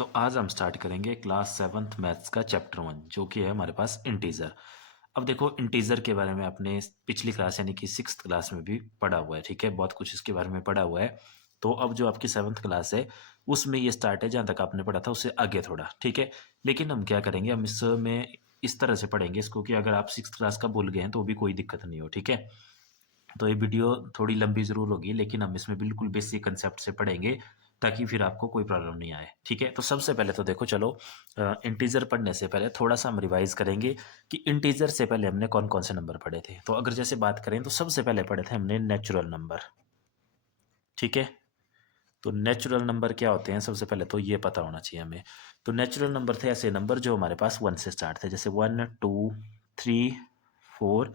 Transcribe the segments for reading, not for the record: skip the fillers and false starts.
तो आज हम स्टार्ट करेंगे क्लास 7th मैथ्स का चैप्टर 1 जो कि है हमारे पास इंटीजर। अब देखो इंटीजर के बारे में आपने पिछली क्लास यानी कि 6th क्लास में भी पढ़ा हुआ है, ठीक है, बहुत कुछ इसके बारे में पढ़ा हुआ है। तो अब जो आपकी 7th क्लास है उसमें ये स्टार्ट है, जहाँ तक आपने पढ़ा था उससे आगे थोड़ा, ठीक है। लेकिन हम क्या करेंगे, हम इसमें इस तरह से पढ़ेंगे इसको कि अगर आप 6th क्लास का भूल गए हैं तो भी कोई दिक्कत नहीं हो, ठीक है। तो ये वीडियो थोड़ी लंबी ज़रूर होगी लेकिन हम इसमें बिल्कुल बेसिक कंसेप्ट से पढ़ेंगे ताकि फिर आपको कोई प्रॉब्लम नहीं आए, ठीक है। तो सबसे पहले तो देखो चलो, इंटीजर पढ़ने से पहले थोड़ा सा हम रिवाइज करेंगे कि इंटीजर से पहले हमने कौन कौन से नंबर पढ़े थे। तो अगर जैसे बात करें तो सबसे पहले पढ़े थे हमने नेचुरल नंबर, ठीक है। तो नेचुरल नंबर क्या होते हैं, सबसे पहले तो ये पता होना चाहिए हमें। तो नेचुरल नंबर थे ऐसे नंबर जो हमारे पास 1 से स्टार्ट थे, जैसे 1 2 3 4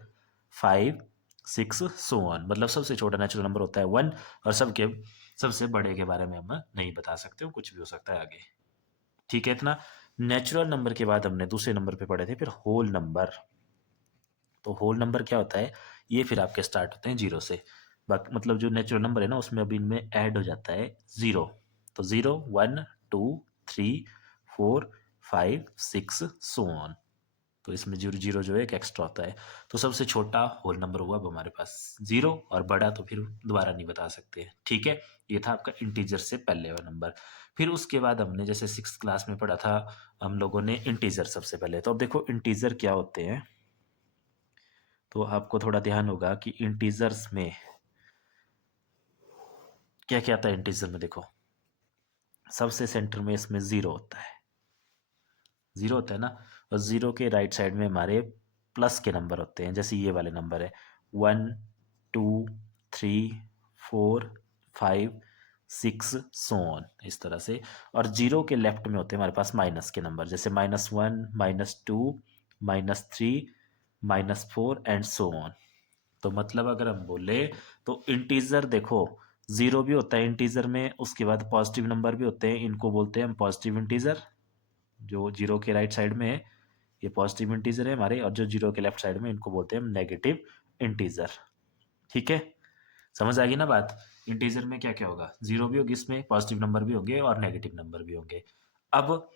5 6 सो ऑन। मतलब सबसे छोटा नेचुरल नंबर होता है 1, और सबके सबसे बड़े के बारे में हम नहीं बता सकते हो, कुछ भी हो सकता है आगे, ठीक है। इतना नेचुरल नंबर के बाद हमने दूसरे नंबर पे पढ़े थे फिर होल नंबर। तो होल नंबर क्या होता है, ये फिर आपके स्टार्ट होते हैं जीरो से। बाकी मतलब जो नेचुरल नंबर है ना उसमें अभी इनमें ऐड हो जाता है जीरो। तो 0 1 2 3 4 5 6 सो ऑन। तो इसमें जीरो जीरो जो है एक एक्स्ट्रा होता है। तो सबसे छोटा होल नंबर हुआ अब हमारे पास जीरो, और बड़ा तो फिर दोबारा नहीं बता सकते, ठीक है। ये था आपका इंटीजर से पहले वाला नंबर। फिर उसके बाद हमने जैसे 6th क्लास में पढ़ा था हम लोगों ने इंटीजर सबसे पहले। तो अब देखो इंटीजर क्या होते हैं, तो आपको थोड़ा ध्यान होगा कि इंटीजर्स में क्या क्या आता है। इंटीजर में देखो सबसे सेंटर में इसमें जीरो होता है, जीरो होता है ना। और जीरो के राइट साइड में हमारे प्लस के नंबर होते हैं, जैसे ये वाले नंबर है 1 2 3 4 5 6 सो ऑन, इस तरह से। और जीरो के लेफ्ट में होते हैं हमारे पास माइनस के नंबर, जैसे -1 -2 -3 -4 एंड सो ऑन। तो मतलब अगर हम बोले तो इंटीजर देखो जीरो भी होता है इंटीजर में, उसके बाद पॉजिटिव नंबर भी होते हैं, इनको बोलते हैं हम पॉजिटिव इंटीजर। जो जीरो के राइट साइड में है ये पॉजिटिव इंटीजर है हमारे, और जो जीरो के लेफ्ट साइड में इनको बोलते हैं हम नेगेटिव इंटीजर, ठीक है। समझ आ गई ना बात। इंटीजर में क्या क्या होगा, जीरो भी होगी, इसमें पॉजिटिव नंबर भी होंगे और नेगेटिव नंबर भी होंगे। अब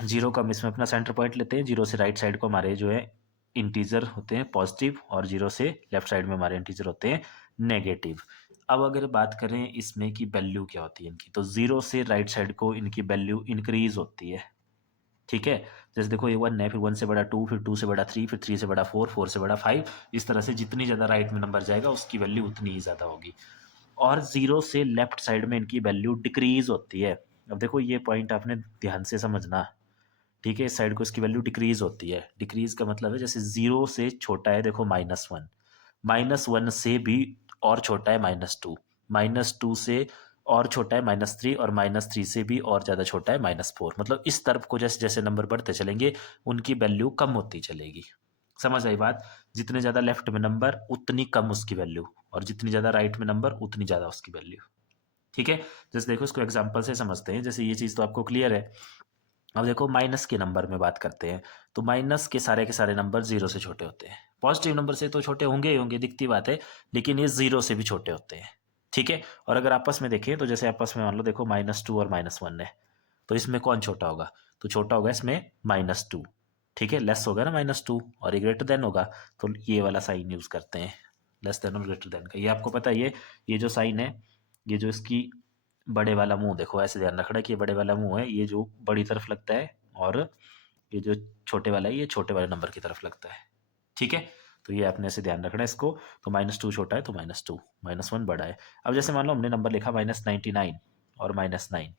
जीरो का हम इसमें अपना सेंटर पॉइंट लेते हैं, जीरो से राइट साइड को हमारे जो है इंटीजर होते हैं पॉजिटिव, और जीरो से लेफ्ट साइड में हमारे इंटीजर होते हैं नेगेटिव। अब अगर बात करें इसमें की वैल्यू क्या होती है इनकी, तो जीरो से राइट साइड को इनकी वैल्यू इंक्रीज होती है, ठीक है। जैसे देखो ये 1 है, फिर 1 से बड़ा 2, फिर 2 से बड़ा 3, फिर 3 से बड़ा 4, 4 से बड़ा 5। इस तरह से जितनी ज़्यादा राइट में नंबर जाएगा उसकी वैल्यू उतनी ही ज़्यादा होगी। और जीरो से लेफ्ट साइड में इनकी वैल्यू डिक्रीज होती है। अब देखो ये पॉइंट आपने ध्यान से समझना, ठीक है। इस साइड को इसकी वैल्यू डिक्रीज होती है। डिक्रीज का मतलब है जैसे जीरो से छोटा है देखो -1, -1 से भी और छोटा है -2, -2 से और छोटा है -3, और -3 से भी और ज़्यादा छोटा है -4। मतलब इस तरफ को जैसे जैसे नंबर बढ़ते चलेंगे उनकी वैल्यू कम होती चलेगी। समझ आई बात। जितने ज़्यादा लेफ्ट में नंबर उतनी कम उसकी वैल्यू, और जितनी ज़्यादा राइट में नंबर उतनी ज़्यादा उसकी वैल्यू, ठीक है। जैसे देखो इसको एग्जाम्पल से समझते हैं, जैसे ये चीज़ तो आपको क्लियर है। अब देखो माइनस के नंबर में बात करते हैं, तो माइनस के सारे नंबर जीरो से छोटे होते हैं। पॉजिटिव नंबर से तो छोटे होंगे ही होंगे, दिखती बात है, लेकिन ये जीरो से भी छोटे होते हैं, ठीक है। और अगर आपस में देखें तो जैसे आपस में मान लो देखो -2 और -1 है, तो इसमें कौन छोटा होगा, तो छोटा होगा इसमें -2, ठीक है। लेस होगा ना -2, और ये ग्रेटर देन होगा, तो ये वाला साइन यूज करते हैं, लेस देन और ग्रेटर देन का। ये आपको पता है, ये जो साइन है, ये जो इसकी बड़े वाला मुंह देखो, ऐसे ध्यान रखना कि ये बड़े वाला मुंह है, ये जो बड़ी तरफ लगता है, और ये जो छोटे वाला है ये छोटे वाले नंबर की तरफ लगता है, ठीक है। तो ये आपने ऐसे ध्यान रखना है इसको। तो -2 छोटा है तो -2, -1 बड़ा है। अब जैसे मान लो हमने नंबर लिखा -99 और -9,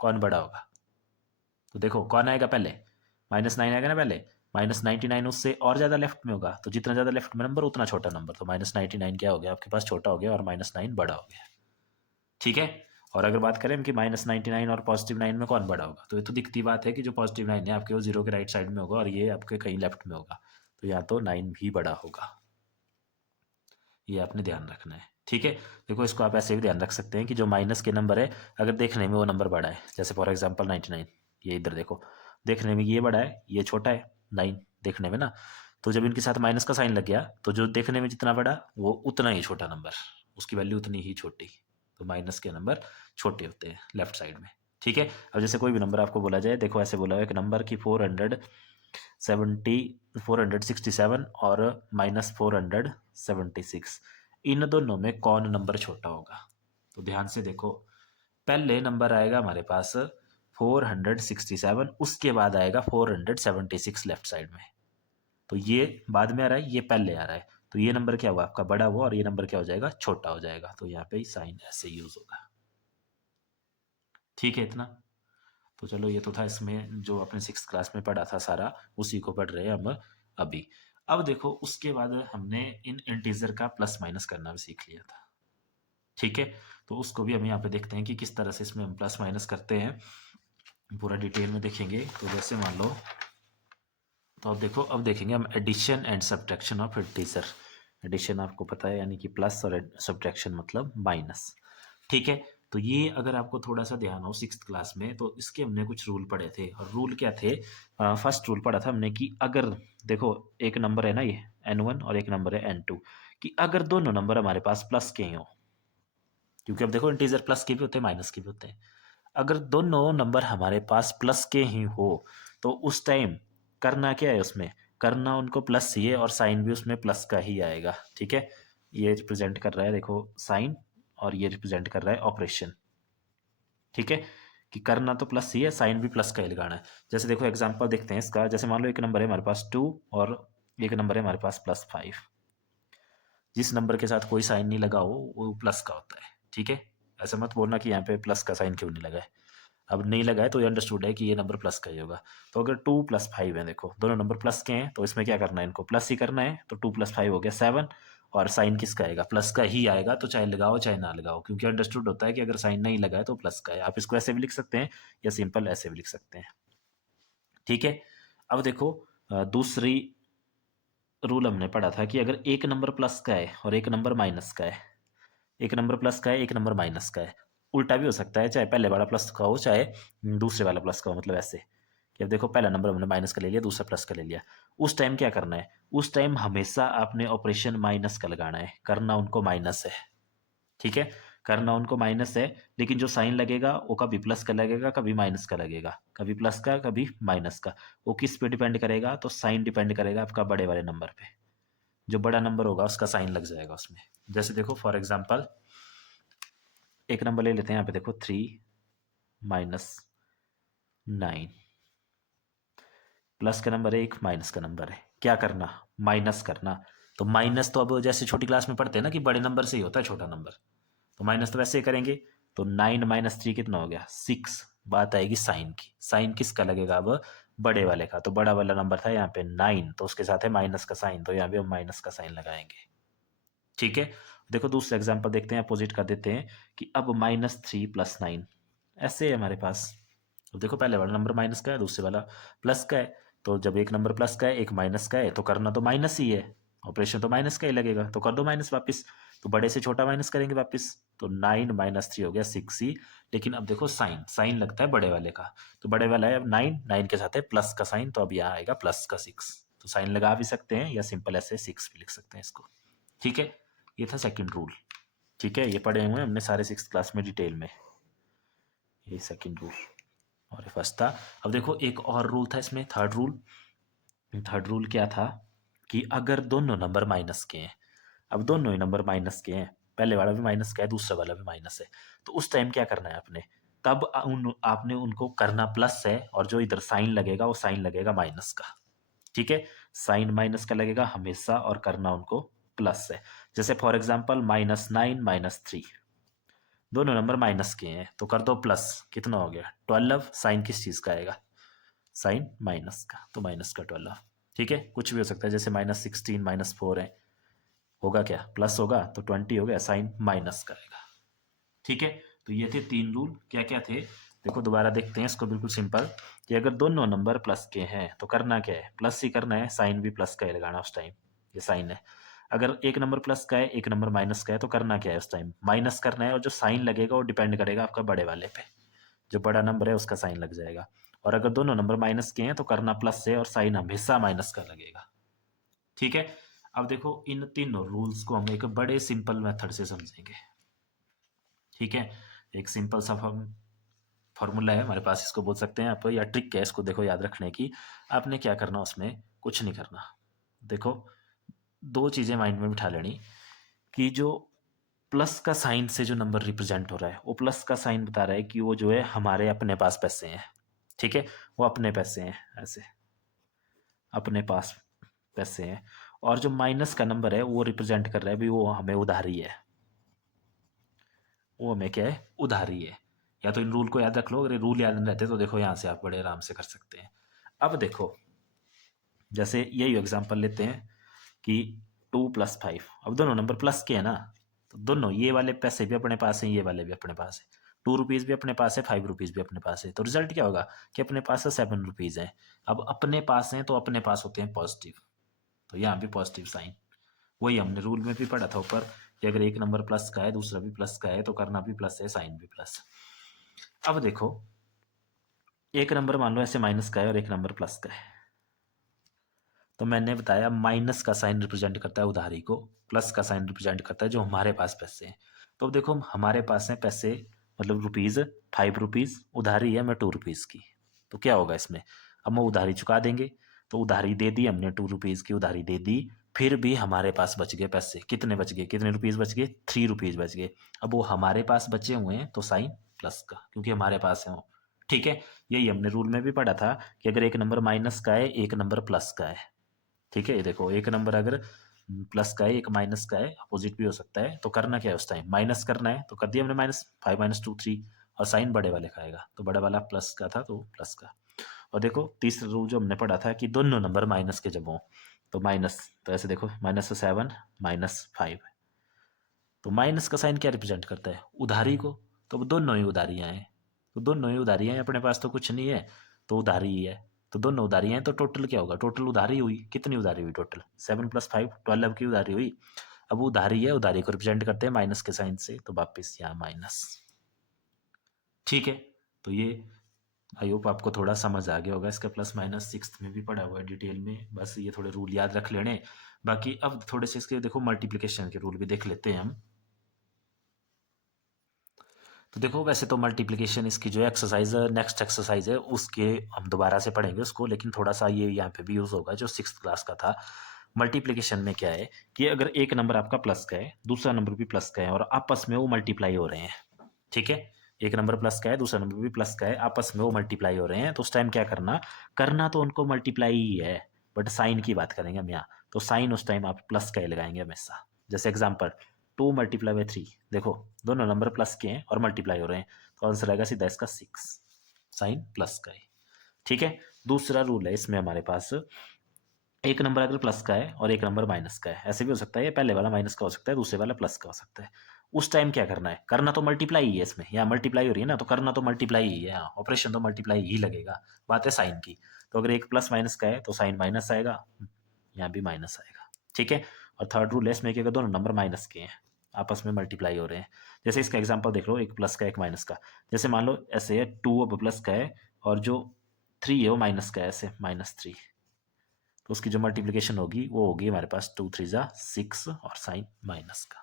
कौन बड़ा होगा, तो देखो कौन आएगा पहले, -9 आएगा ना पहले। -99 उससे और ज़्यादा लेफ्ट में होगा, तो जितना ज़्यादा लेफ्ट में नंबर उतना छोटा नंबर, तो -99 क्या हो गया आपके पास, छोटा हो गया, और -9 बड़ा हो गया, ठीक है। और अगर बात करें कि -99 और +9 में कौन बड़ा होगा, तो ये तो दिखती बात है कि जो +9 है आपके वो जीरो के राइट साइड में होगा, और ये आपके कहीं लेफ्ट में होगा, तो यहाँ तो 9 भी बड़ा होगा। ये आपने ध्यान रखना है, ठीक है। देखो इसको आप ऐसे भी ध्यान रख सकते हैं कि जो माइनस के नंबर है अगर देखने में वो नंबर बड़ा है, जैसे फॉर एग्जाम्पल 99, ये इधर देखो, देखने में ये बड़ा है ये छोटा है 9 देखने में ना। तो जब इनके साथ माइनस का साइन लग गया तो जो देखने में जितना बड़ा वो उतना ही छोटा नंबर, उसकी वैल्यू उतनी ही छोटी। तो माइनस के नंबर छोटे होते हैं लेफ्ट साइड में, ठीक है। अब जैसे कोई भी नंबर आपको बोला जाए, देखो ऐसे बोला हुआ है एक नंबर की 467 और -476, इन दोनों में कौन नंबर छोटा होगा। तो ध्यान से देखो, पहले नंबर आएगा हमारे पास 467, उसके बाद आएगा 476 लेफ्ट साइड में। तो ये बाद में आ रहा है, ये पहले आ रहा है, तो ये नंबर क्या हुआ आपका, बड़ा हुआ, और ये नंबर क्या हो जाएगा, छोटा हो जाएगा। तो यहाँ पे साइन ऐसे यूज होगा। ठीक है इतना। तो चलो ये तो था इसमें जो अपने 6th क्लास में पढ़ा था सारा, उसी को पढ़ रहे हैं हम अभी। अब देखो उसके बाद हमने इन इंटीजर का प्लस माइनस करना भी सीख लिया था। ठीक है, तो उसको भी हम यहाँ पे देखते हैं कि किस तरह से इसमें हम प्लस माइनस करते हैं, पूरा डिटेल में देखेंगे। तो जैसे मान लो, तो अब देखो, अब देखेंगे हम addition and subtraction of integer. Addition आपको पता है यानी कि प्लस, और सब्ट्रैक्शन मतलब माइनस। ठीक है, तो ये अगर आपको थोड़ा सा ध्यान हो 6th क्लास में, तो इसके हमने कुछ रूल पढ़े थे। और रूल क्या थे, फर्स्ट रूल पढ़ा था हमने कि अगर देखो एक नंबर है ना ये n1 और एक नंबर है n2, कि अगर दोनों नंबर हमारे पास प्लस के ही हो, क्योंकि अब देखो इंटीजर प्लस के भी होते हैं माइनस के भी होते हैं, अगर दोनों नंबर हमारे पास प्लस के ही हो, तो उस टाइम करना क्या है, उसमें करना उनको प्लस ही है, और साइन भी उसमें प्लस का ही आएगा। ठीक है, ये रिप्रेजेंट कर रहा है देखो साइन, और ये रिप्रेजेंट कर रहा है ऑपरेशन। ठीक है, कि करना तो प्लस ही है, साइन भी प्लस का ही लगाना है। जैसे देखो एग्जांपल देखते हैं इसका, जैसे मान लो एक नंबर है हमारे पास 2, और एक नंबर है हमारे पास +5। जिस नंबर के साथ कोई साइन नहीं लगा हो वो प्लस का होता है। ठीक है, ऐसा मत बोलना कि यहाँ पे प्लस का साइन क्यों नहीं लगा है। अब नहीं लगा है तो ये अंडरस्टूड है कि ये नंबर प्लस का ही होगा। तो अगर 2 + 5 है, देखो दोनों नंबर प्लस के हैं, तो इसमें क्या करना है, इनको प्लस ही करना है। तो 2 + 5 हो गया 7, और साइन किसका आएगा, प्लस का ही आएगा। तो चाहे लगाओ चाहे ना लगाओ, क्योंकि अंडरस्टूड होता है कि अगर साइन नहीं लगा है तो प्लस का है। आप इसको ऐसे भी लिख सकते हैं, या सिंपल ऐसे भी लिख सकते हैं। ठीक है, अब देखो दूसरी रूल हमने पढ़ा था कि अगर एक नंबर प्लस का है और एक नंबर माइनस का है, एक नंबर प्लस का है एक नंबर माइनस का है, उल्टा भी हो सकता है, चाहे पहले वाला प्लस का हो चाहे दूसरे वाला प्लस का हो। मतलब ऐसे कि अब देखो पहला नंबर हमने माइनस का ले लिया, दूसरा प्लस का ले लिया, उस टाइम क्या करना है, उस टाइम हमेशा आपने ऑपरेशन माइनस का लगाना है, करना उनको माइनस है। ठीक है, करना उनको माइनस है, लेकिन जो साइन लगेगा वो कभी प्लस का लगेगा कभी माइनस का लगेगा, कभी प्लस का कभी माइनस का। वो किस पे डिपेंड करेगा, तो साइन डिपेंड करेगा आपका बड़े वाले नंबर पे। जो बड़ा नंबर होगा उसका साइन लग जाएगा उसमें। जैसे देखो फॉर एग्जाम्पल एक नंबर ले लेते हैं, यहाँ पे देखो 3 - 9, प्लस का नंबर है एक, माइनस का नंबर है, क्या करना, माइनस करना। तो माइनस तो अब जैसे छोटी क्लास में पढ़ते हैं ना कि बड़े नंबर से ही होता है छोटा नंबर, तो माइनस तो वैसे ही करेंगे। तो 9 - 3 कितना हो गया, 6। बात आएगी साइन की, साइन किसका लगेगा अब, बड़े वाले का। तो बड़ा वाला नंबर था यहाँ पे 9, तो उसके साथ है माइनस का साइन, तो यहाँ पे हम माइनस का साइन लगाएंगे। ठीक है, देखो दूसरा एग्जाम्पल देखते हैं, अपोजिट कर देते हैं कि अब -3 + 9, ऐसे है हमारे पास। तो देखो पहले वाला नंबर माइनस का है, दूसरे वाला प्लस का है। तो जब एक नंबर प्लस का है एक माइनस का है, तो करना तो माइनस ही है, ऑपरेशन तो माइनस का ही लगेगा, तो कर दो माइनस वापस। तो बड़े से छोटा माइनस करेंगे वापस, तो 9 - 3 हो गया 6 ही। लेकिन अब देखो साइन, साइन लगता है बड़े वाले का, तो बड़े वाला है अब 9, 9 के साथ है प्लस का साइन, तो अब यहाँ आएगा +6। तो साइन लगा भी सकते हैं, या सिंपल ऐसे 6 भी लिख सकते हैं इसको। ठीक है, ये था सेकंड रूल। ठीक है, ये पढ़े हुए हैं हमने सारे 6th क्लास में डिटेल में, ये सेकंड रूल और ये फर्स्ट था। अब देखो एक और रूल था इसमें, थर्ड रूल। थर्ड रूल क्या था, कि अगर दोनों नंबर माइनस के हैं, अब दोनों ही नंबर माइनस के हैं, पहले वाला भी माइनस का है दूसरा वाला भी माइनस है, तो उस टाइम क्या करना है आपने, तब आपने उनको करना प्लस है, और जो इधर साइन लगेगा वो साइन लगेगा माइनस का। ठीक है, साइन माइनस का लगेगा हमेशा, और करना उनको प्लस है। जैसे फॉर एग्जाम्पल -9 - 3, दोनों नंबर माइनस के हैं, तो कर दो प्लस, कितना हो गया 12। साइन किस चीज़ का आएगा, साइन माइनस का, तो माइनस का 12। ठीक है, कुछ भी हो सकता है, जैसे -16 -4 है, होगा क्या, प्लस होगा, तो 20 हो गया, साइन माइनस का आएगा। ठीक है, तो ये थे 3 रूल, क्या क्या थे, देखो दोबारा देखते हैं इसको, बिल्कुल सिंपल। कि अगर दोनों नंबर प्लस के हैं तो करना क्या है, प्लस ही करना है, साइन भी प्लस का ही लगाना उस टाइम, ये साइन है। अगर एक नंबर प्लस का है एक नंबर माइनस का है, तो करना क्या है उस टाइम, माइनस करना है, और जो साइन लगेगा वो डिपेंड करेगा आपका बड़े वाले पे, जो बड़ा नंबर है उसका साइन लग जाएगा। और अगर दोनों नंबर माइनस के हैं तो करना प्लस है, और साइन हमेशा माइनस का लगेगा। ठीक है, अब देखो इन तीनों रूल्स को हम एक बड़े सिंपल मेथड से समझेंगे। ठीक है, एक सिंपल सा हम फॉर्मूला है हमारे पास, इसको बोल सकते हैं आप, या ट्रिक है इसको देखो याद रखने की। आपने क्या करना, उसमें कुछ नहीं करना। देखो दो चीज़ें माइंड में बिठा लेनी कि जो प्लस का साइन से जो नंबर रिप्रेजेंट हो रहा है, वो प्लस का साइन बता रहा है कि वो जो है हमारे अपने पास पैसे हैं। ठीक है, वो अपने पैसे हैं, ऐसे अपने पास पैसे हैं। और जो माइनस का नंबर है वो रिप्रेजेंट कर रहा है भी वो हमें उधारी है, वो हमें क्या है, उधारी है। या तो इन रूल को याद रख लो, अगर रूल याद नहीं रहते तो देखो यहाँ से आप बड़े आराम से कर सकते हैं। अब देखो जैसे यही एग्जांपल लेते हैं कि 2 + 5, अब दोनों नंबर प्लस के हैं ना, तो दोनों ये वाले पैसे भी अपने पास हैं, ये वाले भी अपने पास है। 2 रुपीज़ भी अपने पास है, 5 रुपीज़ भी अपने पास है, तो रिजल्ट क्या होगा कि अपने पास 7 रुपीज़ हैं। अब अपने पास हैं तो अपने पास होते हैं पॉजिटिव, तो यहाँ भी पॉजिटिव साइन। वही हमने रूल में भी पढ़ा था ऊपर कि अगर एक नंबर प्लस का है दूसरा भी प्लस का है तो करना भी प्लस है, साइन भी प्लस। अब देखो एक नंबर मान लो ऐसे माइनस का है और एक नंबर प्लस का है, तो मैंने बताया माइनस का साइन रिप्रेजेंट करता है उधारी को, प्लस का साइन रिप्रेजेंट करता है जो हमारे पास पैसे हैं। तो अब देखो हमारे पास हैं पैसे, मतलब रुपीज़ 5 रुपीज़, उधारी है मैं 2 रुपीज़ की, तो क्या होगा इसमें, अब हम उधारी चुका देंगे। तो उधारी दे दी हमने, 2 रुपीज़ की उधारी दे दी, फिर भी हमारे पास बच गए पैसे, कितने बच गए, कितने रुपीज़ बच गए, 3 रुपीज़ बच गए। अब वो हमारे पास बचे हुए हैं तो साइन प्लस का, क्योंकि हमारे पास है वो। ठीक है, यही हमने रूल में भी पढ़ा था कि अगर एक नंबर माइनस का है एक नंबर प्लस का है, ठीक है, ये देखो एक नंबर अगर प्लस का है एक माइनस का है, अपोजिट भी हो सकता है, तो करना क्या है उस टाइम, माइनस करना है, तो कर दिया हमने -5 - 2 3, और साइन बड़े वाले का आएगा, तो बड़ा वाला प्लस का था तो प्लस का। और देखो तीसरा रूल जो हमने पढ़ा था कि दोनों नंबर माइनस के जब हों तो माइनस, तो ऐसे देखो -7 -5, तो माइनस का साइन क्या रिप्रेजेंट करता है, उधारी को। तो दोनों ही उधारियां हैं, तो दोनों ही उधारियां हैं, अपने पास तो कुछ नहीं है, तो उधारी ही है। तो दोनों उधारियां हैं, तो टोटल क्या होगा, टोटल उधारी हुई, कितनी उधारी हुई टोटल, 7 + 5 12 की उधारी हुई। अब उधारी है, उधारी को रिप्रेजेंट करते हैं माइनस के साइन से, तो वापिस यहाँ माइनस। ठीक है, तो ये आई होप आपको थोड़ा समझ आ गया होगा, इसका प्लस माइनस 6th में भी पढ़ा हुआ है डिटेल में, बस ये थोड़े रूल याद रख लेने। बाकी अब थोड़े से इसके देखो मल्टीप्लिकेशन के रूल भी देख लेते हैं हम। तो देखो वैसे तो मल्टीप्लिकेशन इसकी जो एक्सरसाइज है, नेक्स्ट एक्सरसाइज है, उसके हम दोबारा से पढ़ेंगे उसको, लेकिन थोड़ा सा ये यहाँ पे भी यूज़ होगा जो 6th क्लास का था। मल्टीप्लिकेशन में क्या है कि अगर एक नंबर आपका प्लस का है दूसरा नंबर भी प्लस का है और आपस में वो मल्टीप्लाई हो रहे हैं, ठीक है, एक नंबर प्लस का है दूसरा नंबर भी प्लस का है, आपस में वो मल्टीप्लाई हो रहे हैं, तो उस टाइम क्या करना, करना तो उनको मल्टीप्लाई ही है, बट साइन की बात करेंगे हम यहाँ, तो साइन उस टाइम आप प्लस का ही लगाएंगे हमेशा। जैसे एग्जाम्पल 2 × 3, देखो दोनों नंबर प्लस के हैं और मल्टीप्लाई हो रहे हैं, तो आंसर आएगा सीधा इसका 6, साइन प्लस का ही। ठीक है, दूसरा रूल है इसमें हमारे पास, एक नंबर अगर प्लस का है और एक नंबर माइनस का है, ऐसे भी हो सकता है, ये पहले वाला माइनस का हो सकता है दूसरे वाला प्लस का हो सकता है, उस टाइम क्या करना है, करना तो मल्टीप्लाई ही है इसमें, यहाँ मल्टीप्लाई हो रही है ना, तो करना तो मल्टीप्लाई ही है, यहाँ ऑपरेशन तो मल्टीप्लाई ही लगेगा, बात है साइन की। तो अगर एक प्लस माइनस का है तो साइन माइनस आएगा, यहाँ भी माइनस आएगा। ठीक है, और थर्ड रूल है इसमें कि अगर दोनों नंबर माइनस के हैं आपस में मल्टीप्लाई हो रहे हैं, जैसे इसका एग्जांपल देख लो, एक प्लस का एक माइनस का, जैसे मान लो ऐसे है 2 अब प्लस का है और जो 3 है वो माइनस का है, ऐसे -3, तो उसकी जो मल्टीप्लिकेशन होगी वो होगी हमारे पास 2 3 ज़ा 6 और साइन माइनस का।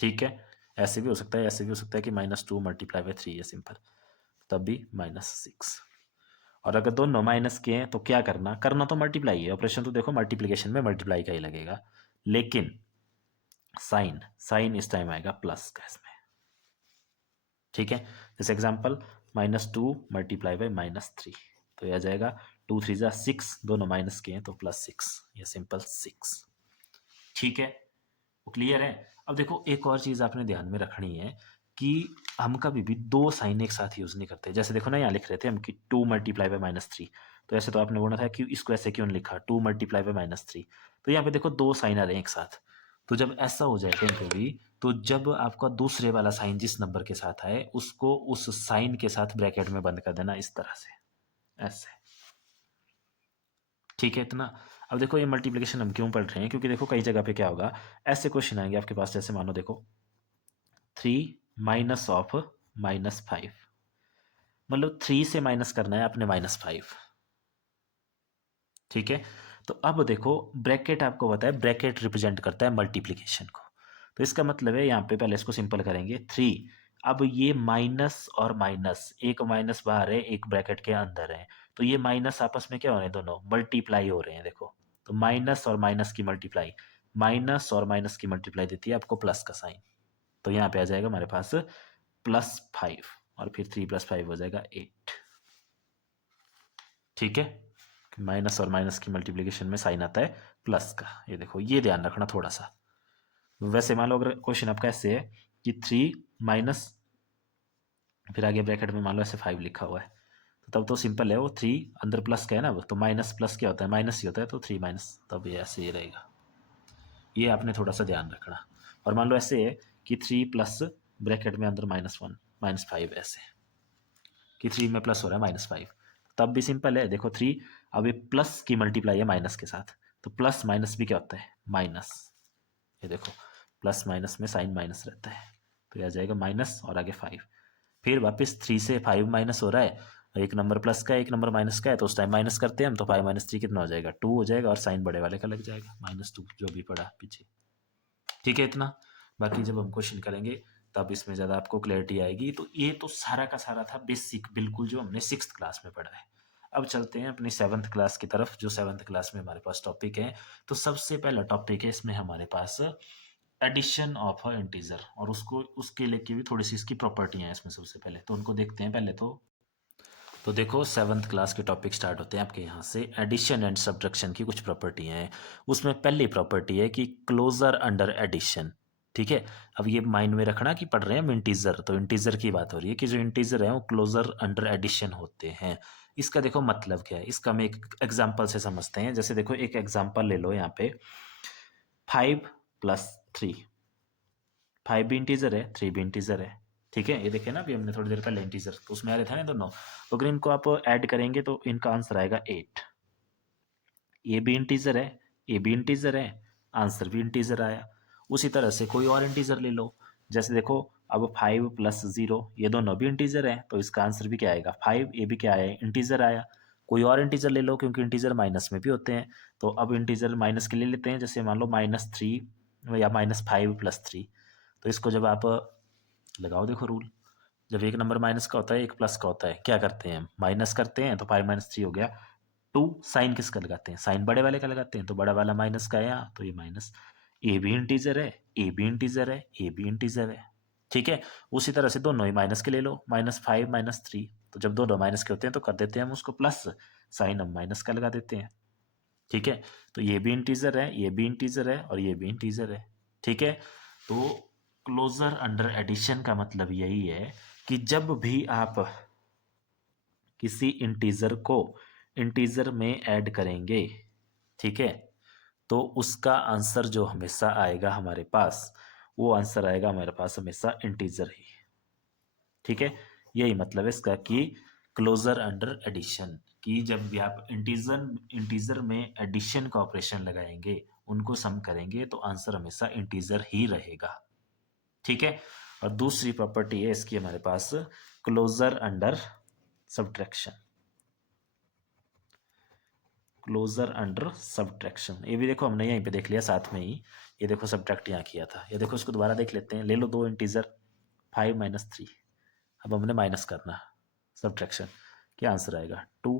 ठीक है, ऐसे भी हो सकता है, ऐसे भी हो सकता है कि -2 × 3 है सिंपल, तब भी -6। और अगर दोनों माइनस के हैं तो क्या करना, करना तो मल्टीप्लाई है, ऑपरेशन तो देखो मल्टीप्लिकेशन में मल्टीप्लाई का ही लगेगा, लेकिन साइन, साइन इस टाइम आएगा प्लस का इसमें। ठीक है, जैसे एग्जांपल -2 × -3, तो यह आ जाएगा 2 3 ज़ा 6, दोनों माइनस के हैं तो +6, ये सिंपल 6। ठीक है, वो क्लियर है। अब देखो एक और चीज़ आपने ध्यान में रखनी है कि हम कभी भी दो साइन एक साथ यूज़ नहीं करते, जैसे देखो ना यहाँ लिख रहे थे हम कि 2 × -3, तो ऐसे तो आपने बोला था कि इसको ऐसे क्यों नहीं लिखा 2 × -3, तो यहाँ पे देखो दो साइन आ रहे हैं एक साथ, तो जब ऐसा हो जाए कहीं पे भी, तो जब आपका दूसरे वाला साइन जिस नंबर के साथ आए उसको उस साइन के साथ ब्रैकेट में बंद कर देना इस तरह से, ऐसे। ठीक है इतना। अब देखो ये मल्टीप्लिकेशन हम क्यों पढ़ रहे हैं, क्योंकि देखो कई जगह पे क्या होगा, ऐसे क्वेश्चन आएंगे आपके पास, जैसे मानो देखो 3 -5, मतलब 3 से माइनस करना है अपने -5। ठीक है, तो अब देखो ब्रैकेट आपको पता है, ब्रैकेट रिप्रेजेंट करता है मल्टीप्लिकेशन को, तो इसका मतलब है यहाँ पे पहले इसको सिंपल करेंगे, 3 अब ये माइनस और माइनस, एक माइनस बाहर है एक ब्रैकेट के अंदर है, तो ये माइनस आपस में क्या हो रहे हैं, दोनों मल्टीप्लाई हो रहे हैं। देखो तो माइनस और माइनस की मल्टीप्लाई, माइनस और माइनस की मल्टीप्लाई देती है आपको प्लस का साइन। तो यहाँ पे आ जाएगा हमारे पास +5 और फिर 3 + 5 हो जाएगा 8। ठीक है, माइनस और माइनस की मल्टीप्लिकेशन में साइन आता है प्लस का। ये देखो, ये ध्यान रखना थोड़ा सा। वैसे मान लो अगर क्वेश्चन आपका ऐसे है कि 3 माइनस, फिर आगे ब्रैकेट में मान लो ऐसे 5 लिखा हुआ है, तो तब तो सिंपल है, वो 3 अंदर प्लस का है ना, तो माइनस प्लस क्या होता है, माइनस ही होता है, तो 3 माइनस, तब ये ऐसे ही रहेगा। ये आपने थोड़ा सा ध्यान रखना। और मान लो ऐसे है कि 3 प्लस ब्रैकेट में अंदर -1 -5, ऐसे कि 3 में प्लस हो रहा है -5, तब भी सिंपल है। देखो 3, अब ये प्लस की मल्टीप्लाई है माइनस के साथ, तो प्लस माइनस भी क्या होता है, माइनस। ये देखो प्लस माइनस में साइन माइनस रहता है, तो ये आ जाएगा माइनस और आगे 5। फिर वापस 3 से 5 माइनस हो रहा है, एक नंबर प्लस का है एक नंबर माइनस का है, तो उस टाइम माइनस करते हैं हम, तो 5 - 3 कितना हो जाएगा, 2 हो जाएगा, और साइन बड़े वाले का लग जाएगा -2, जो भी पड़ा पीछे। ठीक है इतना। बाकी जब हम क्वेश्चन करेंगे तब इसमें ज़्यादा आपको क्लैरिटी आएगी। तो ये तो सारा का सारा था बेसिक, बिल्कुल जो हमने 6th क्लास में पढ़ा है। अब चलते हैं अपनी 7th क्लास की तरफ, जो 7th क्लास में हमारे पास टॉपिक है। तो सबसे पहला टॉपिक है इसमें हमारे पास एडिशन ऑफ अ इंटीजर, और उसको उसके लेके भी थोड़ी सी इसकी प्रॉपर्टियाँ हैं इसमें। सबसे पहले तो उनको देखते हैं पहले तो देखो 7th क्लास के टॉपिक स्टार्ट होते हैं आपके यहाँ से। एडिशन एंड सब्ट्रैक्शन की कुछ प्रॉपर्टियाँ हैं। उसमें पहली प्रॉपर्टी है कि क्लोजर अंडर एडिशन। ठीक है, अब ये माइंड में रखना कि पढ़ रहे हैं हम इंटीजर, तो इंटीजर की बात हो रही है कि जो इंटीजर है वो क्लोजर अंडर एडिशन होते हैं। इसका देखो मतलब क्या है, इसका हम एक एग्जाम्पल से समझते हैं। जैसे देखो एक एग्जाम्पल ले लो यहाँ पे, 5 + 3, 5 भी इंटीजर है, 3 भी इंटीजर है। ठीक है, ये देखे ना, अभी हमने थोड़ी देर पहले इंटीजर, तो उसमें आ रहे थे ना दोनों, तो अगर इनको आप ऐड करेंगे तो इनका आंसर आएगा 8। ये भी इंटीजर है, ये भी इंटीजर है, आंसर भी इंटीजर आया। उसी तरह से कोई और इंटीजर ले लो, जैसे देखो अब 5 + 0, ये दोनों भी इंटीजर है, तो इसका आंसर भी क्या आएगा 5, ये भी क्या है इंटीजर आया। कोई और इंटीजर ले लो, क्योंकि इंटीजर माइनस में भी होते हैं, तो अब इंटीजर माइनस के ले लेते हैं। जैसे मान लो -3 या -5 + 3, तो इसको जब आप लगाओ, देखो रूल, जब एक नंबर माइनस का होता है एक प्लस का होता है, क्या करते हैं हम, माइनस करते हैं, तो 5 - 3 हो गया 2। साइन किसका लगाते हैं, साइन बड़े वाले का लगाते हैं, तो बड़ा वाला माइनस का है यहाँ, तो ये माइनस। ए भी इंटीजर है, ए भी इंटीजर है, ए भी इंटीजर है। ठीक है, उसी तरह से दोनों ही माइनस के ले लो, -5 - 3, तो जब दोनों माइनस के होते हैं तो कर देते हैं हम उसको प्लस, साइन हम माइनस का लगा देते हैं। ठीक है, तो ये भी इंटीजर है, ये भी इंटीजर है, और ये भी इंटीजर है। ठीक है, तो क्लोजर अंडर एडिशन का मतलब यही है कि जब भी आप किसी इंटीजर को इंटीजर में ऐड करेंगे, ठीक है, तो उसका आंसर जो हमेशा आएगा हमारे पास, वो आंसर आएगा हमारे पास हमेशा इंटीजर ही। ठीक है, यही मतलब है इसका कि क्लोजर अंडर एडिशन, कि जब भी आप इंटीजर इंटीजर में एडिशन का ऑपरेशन लगाएंगे, उनको सम करेंगे, तो आंसर हमेशा इंटीजर ही रहेगा। ठीक है, और दूसरी प्रॉपर्टी है इसकी हमारे पास closure under subtraction. Closure under subtraction, ये भी देखो हमने यहीं पे देख लिया साथ में ही। ये देखो सब्ट्रैक्ट यहाँ किया था, ये देखो इसको दोबारा देख लेते हैं। ले लो दो इंटीजर, 5 - 3, अब हमने माइनस करना, सब्ट्रैक्शन, क्या आंसर आएगा 2।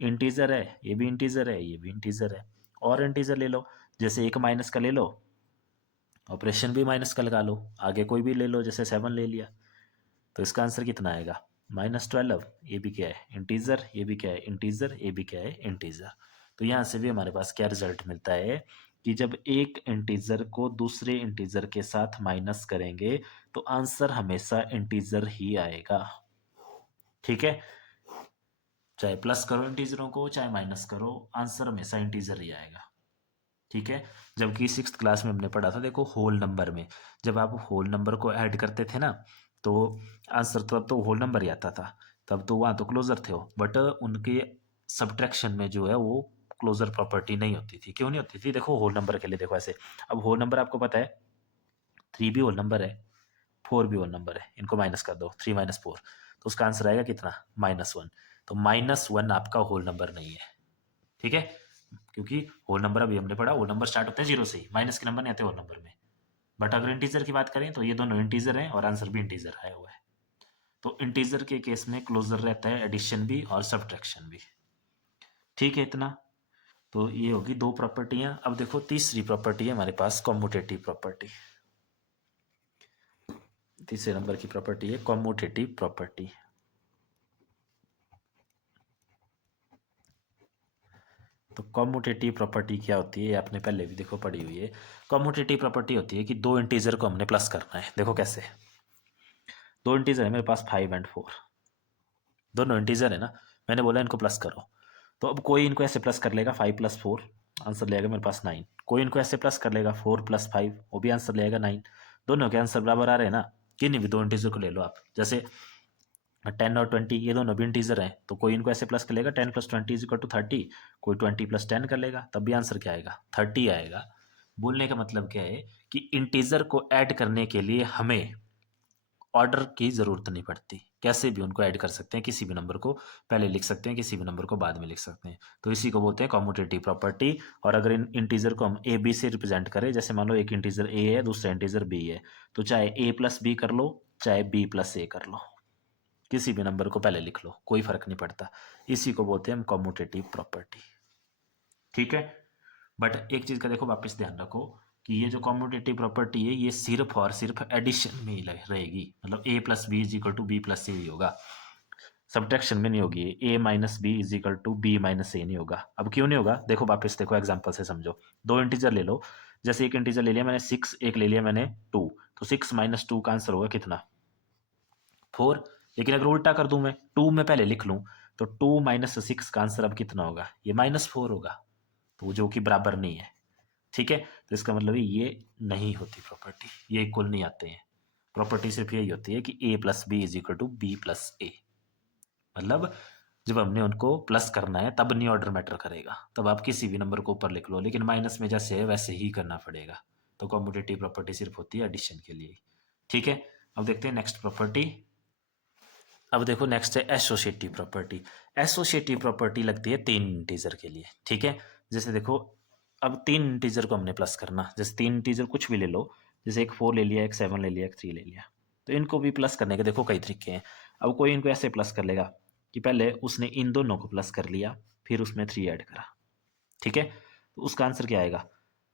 इंटीजर है, ये भी इंटीजर है, ये भी इंटीजर है। और इंटीजर ले लो, जैसे एक माइनस का ले लो, ऑपरेशन भी माइनस का लगा लो, आगे कोई भी ले लो, जैसे 7 ले लिया, तो इसका आंसर कितना आएगा -12। ये भी क्या है इंटीजर, ये भी क्या है इंटीजर, ये भी क्या है इंटीजर। तो यहाँ से भी हमारे पास क्या रिजल्ट मिलता है कि जब एक इंटीजर को दूसरे इंटीजर के साथ माइनस करेंगे, तो आंसर हमेशा इंटीजर ही आएगा। ठीक है, चाहे प्लस करो इंटीजरों को, चाहे माइनस करो, आंसर हमेशा इंटीजर ही आएगा। ठीक है, जबकि 6th क्लास में हमने पढ़ा था, देखो होल नंबर में जब आप होल नंबर को ऐड करते थे ना, तो आंसर तब तो होल नंबर ही आता था, तब तो वहाँ तो क्लोजर थे वो, बट उनके सब्ट्रैक्शन में जो है वो क्लोजर प्रॉपर्टी नहीं होती थी। क्यों नहीं होती थी, देखो होल नंबर के लिए देखो ऐसे, अब होल नंबर आपको पता है 3 भी होल नंबर है, 4 भी होल नंबर है, इनको माइनस कर दो, 3 - 4, तो उसका आंसर आएगा कितना -1। तो -1 आपका होल नंबर नहीं है। ठीक है, क्योंकि होल नंबर अभी हमने पढ़ा, होल नंबर स्टार्ट होते हैं 0 से ही, माइनस के नंबर नहीं आते होल नंबर में। बट अगर इंटीजर की बात करें तो ये दोनों इंटीजर हैं, और आंसर भी इंटीजर आया हुआ है। तो इंटीजर के केस में क्लोजर रहता है एडिशन भी और सब्ट्रैक्शन भी। ठीक है इतना। तो ये होगी दो प्रॉपर्टियां। अब देखो तीसरी प्रॉपर्टी है हमारे पास कॉम्यूटेटिव प्रॉपर्टी। तीसरे नंबर की प्रॉपर्टी है कॉम्यूटेटिव प्रॉपर्टी। तो कॉम्यूटेटिव प्रॉपर्टी क्या होती है आपने पहले भी देखो पढ़ी हुई है। कॉम्यूटेटिव प्रॉपर्टी होती है कि दो इंटीजर को हमने प्लस करना है। देखो कैसे, दो इंटीजर है मेरे पास 5 और 4, दोनों इंटीजर है ना, मैंने बोला इनको प्लस करो। तो अब कोई इनको ऐसे प्लस कर लेगा 5 + 4, आंसर लेगा मेरे पास 9। कोई इनको ऐसे प्लस कर लेगा 4 + 5, वो भी आंसर लेगा 9। दोनों के आंसर बराबर आ रहे हैं ना। किन्हीं भी दो इंटीजर को ले लो आप, जैसे 10 और 20 ये दोनों भी इंटीजर हैं, तो कोई इनको ऐसे प्लस कर लेगा 10 + 20 = 30, कोई 20 + 10 कर लेगा, तब भी आंसर क्या आएगा 30 आएगा। बोलने का मतलब क्या है कि इंटीजर को ऐड करने के लिए हमें ऑर्डर की ज़रूरत नहीं पड़ती, कैसे भी उनको ऐड कर सकते हैं, किसी भी नंबर को पहले लिख सकते हैं, किसी भी नंबर को बाद में लिख सकते हैं। तो इसी को बोलते हैं कॉम्यूटेटिव प्रॉपर्टी। और अगर इन इंटीजर को हम ए बी से रिप्रेजेंट करें, जैसे मान लो एक इंटीजर ए है दूसरा इंटीजर बी है, तो चाहे a + b कर लो चाहे b + a कर लो, किसी भी नंबर को पहले लिख लो, कोई फर्क नहीं पड़ता। इसी को बोलते हैं हम कॉम्यूटेटिव प्रॉपर्टी। ठीक है। बट एक चीज़ का देखो वापस ध्यान रखो कि ये जो कॉम्यूटेटिव प्रॉपर्टी है ये सिर्फ और सिर्फ एडिशन में ही रहेगी, मतलब a + b = b + c ही होगा, सब्ट्रैक्शन में नहीं होगी। a - b = b - a नहीं होगा। अब क्यों नहीं होगा, देखो वापस देखो एग्जांपल से समझो। दो इंटीजर ले लो, जैसे एक इंटीजर ले लिया मैंने 6, एक ले लिया मैंने 2, तो 6 - 2 का आंसर होगा कितना 4। लेकिन अगर उल्टा कर दूं मैं 2 में पहले लिख लूं, तो 2 - 6 का आंसर अब कितना होगा, ये -4 होगा, तो जो कि बराबर नहीं है। ठीक है। तो इसका मतलब ये नहीं होती प्रॉपर्टी, ये इक्वल नहीं आते हैं। प्रॉपर्टी सिर्फ यही होती है कि a + b = b + a, मतलब जब हमने उनको प्लस करना है तब नहीं ऑर्डर मैटर करेगा, तब आप किसी भी नंबर को ऊपर लिख लो, लेकिन माइनस में जैसे है वैसे ही करना पड़ेगा। तो कॉम्यूटेटिव प्रॉपर्टी सिर्फ होती है एडिशन के लिए। ठीक है। अब देखते हैं नेक्स्ट प्रॉपर्टी। अब देखो नेक्स्ट है एसोसिएटिव प्रॉपर्टी। एसोसिएटिव प्रॉपर्टी लगती है तीन इंटीजर के लिए। ठीक है। जैसे देखो अब तीन इंटीजर को हमने प्लस करना, जैसे तीन इंटीजर कुछ भी ले लो, जैसे एक 4 ले लिया, एक 7 ले लिया, एक 3 ले लिया, तो इनको भी प्लस करने के देखो कई तरीके हैं। अब कोई इनको ऐसे प्लस कर लेगा कि पहले उसने इन दोनों को प्लस कर लिया, फिर उसमें 3 ऐड करा। ठीक है। तो उसका आंसर क्या आएगा,